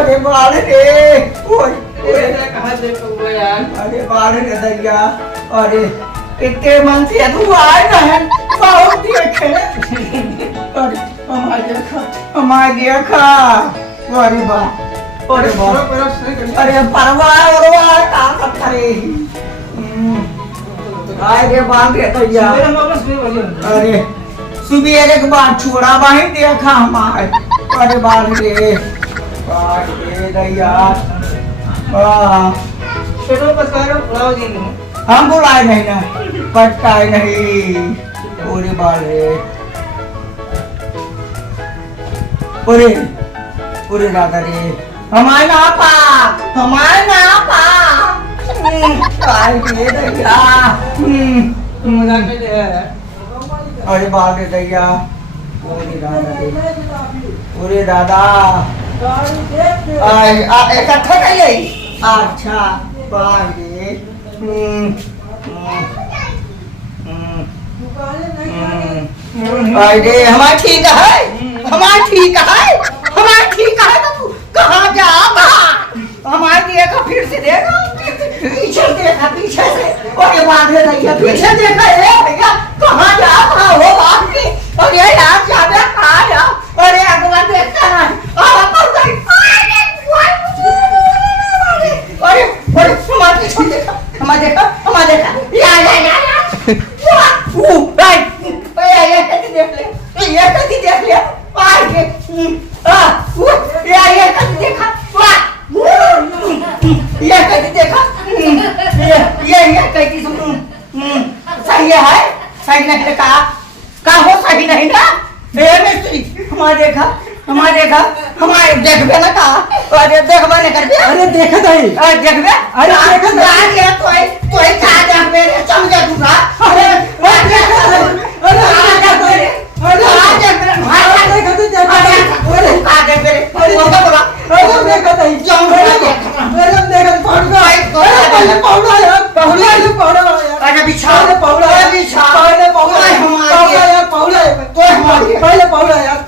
अरे बाल रे ओए कहाँ देखो वो यार। अरे बाल रे दैया अरे कितने मन से तू आए बहन बहुत देखे अरे हमारे देखा अरे बा अरे बा अरे परवा का करे आए रे बाल रे दैया अरे सुबह एक बार छोड़ा बाही देखा हमारे अरे बाल रे दैया हम बुलाए नहीं ना पटकाए नहीं पूरे बाले पूरे पूरे दादा रे हमारे ना पा काय ये दैया अरे बाल रे दैया पूरे दादा इकट्ठा नहीं अच्छा बाले अरे हमारा ठीक है तो तू कहाँ जा हमारे देखा फिर से देखा पीछे देखा पीछे से और ये बांधे नहीं है पीछे देखा भैया कहाँ जा रहा हो बाप की और ये यार जाने कहाँ जा अरे अगवा देखता ना अरे हमारे देखा या ये कभी देख लिया आगे ये कभी देखा ये कभी देखा ये कभी सही है सही नहीं का हो सही नहीं ना ये मिस्त्री हमारे देखा हमारे देखबे ना का अरे देखबे नहीं करबे अरे देखत है देखबे अरे देखत है ये तोय का देखबे रे समझे तू ना अरे अरे पहले पौड़ा यार